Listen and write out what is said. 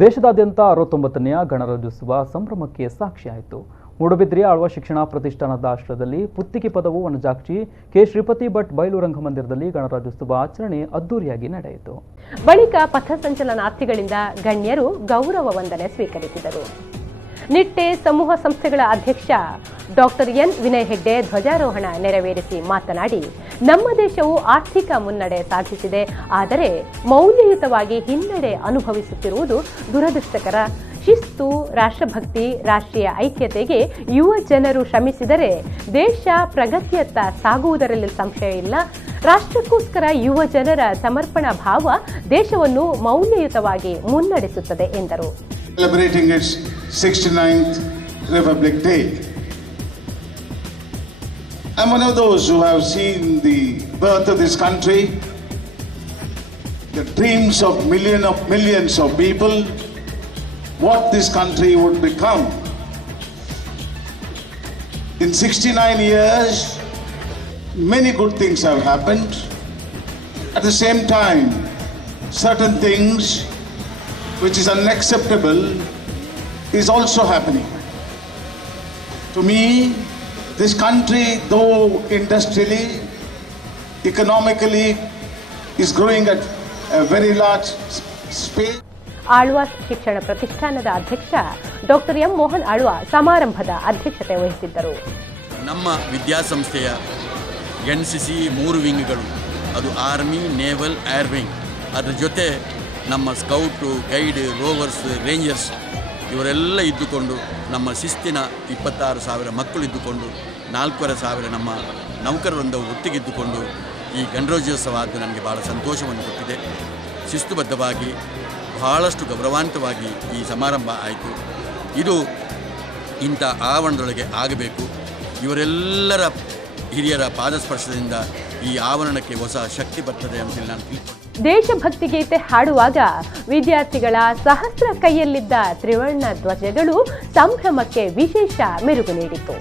ದೇಶದಾದ್ಯಂತ 69ನೇ ಗಣರಾಜ್ಯೋತ್ಸವ ಸಂಭ್ರಮಕ್ಕೆ ಸಾಕ್ಷಿಯಾಯಿತು. ಮೂಡಬಿದ್ರೆಯ ಆಳ್ವ ಶಿಕ್ಷಣ ಪ್ರತಿಷ್ಠಾನದ ಆಶ್ರಯದಲ್ಲಿ ಪುತ್ತಿಗೆ ಪದವು ವನಜಾಕ್ಷಿ ಕೆ ಶ್ರೀಪತಿ ಭಟ್ ಬಯಲು ರಂಗಮಂದಿರದಲ್ಲಿ ಗಣರಾಜ್ಯೋತ್ಸವ ಆಚರಣೆ ಅದ್ದೂರಿಯಾಗಿ ನಡೆಯಿತು. ಬಳಿಕ ಪಥಸಂಚಲನಾರ್ಥಿಗಳಿಂದ ಗಣ್ಯರು ಗೌರವ ವಂದನೆ ಸ್ವೀಕರಿಸಿದರು. ನಿಟ್ಟೆ ಸಮೂಹ ಸಂಸ್ಥೆಗಳ ಅಧ್ಯಕ್ಷ ಡಾಕ್ಟರ್ ಎನ್ ವಿನಯ್ ಹೆಗ್ಡೆ ಧ್ವಜಾರೋಹಣ ನೆರವೇರಿಸಿ ಮಾತನಾಡಿ, ನಮ್ಮ ದೇಶವು ಆರ್ಥಿಕ ಮುನ್ನಡೆ ಸಾಧಿಸಿದೆ, ಆದರೆ ಮೌಲ್ಯಯುತವಾಗಿ ಹಿನ್ನಡೆ ಅನುಭವಿಸುತ್ತಿರುವುದು ದುರದೃಷ್ಟಕರ. ಶಿಸ್ತು, ರಾಷ್ಟ್ರಭಕ್ತಿ, ರಾಷ್ಟ್ರೀಯ ಐಕ್ಯತೆಗೆ ಯುವ ಜನರು ಶ್ರಮಿಸಿದರೆ ದೇಶ ಪ್ರಗತಿಯತ್ತ ಸಾಗುವುದರಲ್ಲಿ ಸಂಶಯ ಇಲ್ಲ. ರಾಷ್ಟ್ರಕ್ಕೋಸ್ಕರ ಯುವ ಜನರ ಸಮರ್ಪಣಾ ಭಾವ ದೇಶವನ್ನು ಮೌಲ್ಯಯುತವಾಗಿ ಮುನ್ನಡೆಸುತ್ತದೆ ಎಂದರು. Celebrating its 69th Republic Day. I'm one of those who have seen the birth of this country, the dreams of millions of people, what this country would become. In 69 years, many good things have happened. At the same time, certain things which is unacceptable is also happening. To me, this country, though industrially, economically, is growing at a very large space. Alva ಶಿಕ್ಷಣ ಪ್ರತಿಷ್ಠಾನದ ಅಧ್ಯಕ್ಷ doctor M Mohan Alva ಸಮಾರಂಭದ ಅಧ್ಯಕ್ಷತೆ ವಹಿಸಿದ್ದರು. ನಮ್ಮ ವಿದ್ಯಾಸಂಸ್ಥೆಯ NCC 3 ವಿಂಗ್ಗಳು, ಅದು army, naval, air wing, ಅದರ ಜೊತೆ ನಮ್ಮ ಸ್ಕೌಟು, ಗೈಡ್, ರೋವರ್ಸ್, ರೇಂಜರ್ಸ್ ಇವರೆಲ್ಲ ಇದ್ದುಕೊಂಡು ನಮ್ಮ ಶಿಸ್ತಿನ 26,000 ಮಕ್ಕಳು ಇದ್ದುಕೊಂಡು 4,500 ನಮ್ಮ ನೌಕರರೊಂದು ಒಟ್ಟಿಗಿದ್ದುಕೊಂಡು ಈ ಗಣರಾಜ್ಯೋತ್ಸವ ಅದು ನನಗೆ ಭಾಳ ಸಂತೋಷವನ್ನು ಕೊಟ್ಟಿದೆ. ಶಿಸ್ತುಬದ್ಧವಾಗಿ ಬಹಳಷ್ಟು ಗೌರವಾನ್ವಿತವಾಗಿ ಈ ಸಮಾರಂಭ ಆಯಿತು. ಇದು ಇಂಥ ಆವರಣದೊಳಗೆ ಆಗಬೇಕು. ಇವರೆಲ್ಲರ ಹಿರಿಯರ ಪಾದಸ್ಪರ್ಶದಿಂದ ಈ ಆವರಣಕ್ಕೆ ಹೊಸ ಶಕ್ತಿ ಬರ್ತದೆ ಅಂತೇಳಿ ನಾನು ತಿಳ್ಕೊಂಡು ದೇಶಭಕ್ತಿ ಗೀತೆ ಹಾಡುವಾಗ ವಿದ್ಯಾರ್ಥಿಗಳ ಸಹಸ್ರ ಕೈಯಲ್ಲಿದ್ದ ತ್ರಿವರ್ಣ ಧ್ವಜಗಳು ಸಂಭ್ರಮಕ್ಕೆ ವಿಶೇಷ ಮೆರುಗು ನೀಡಿತು.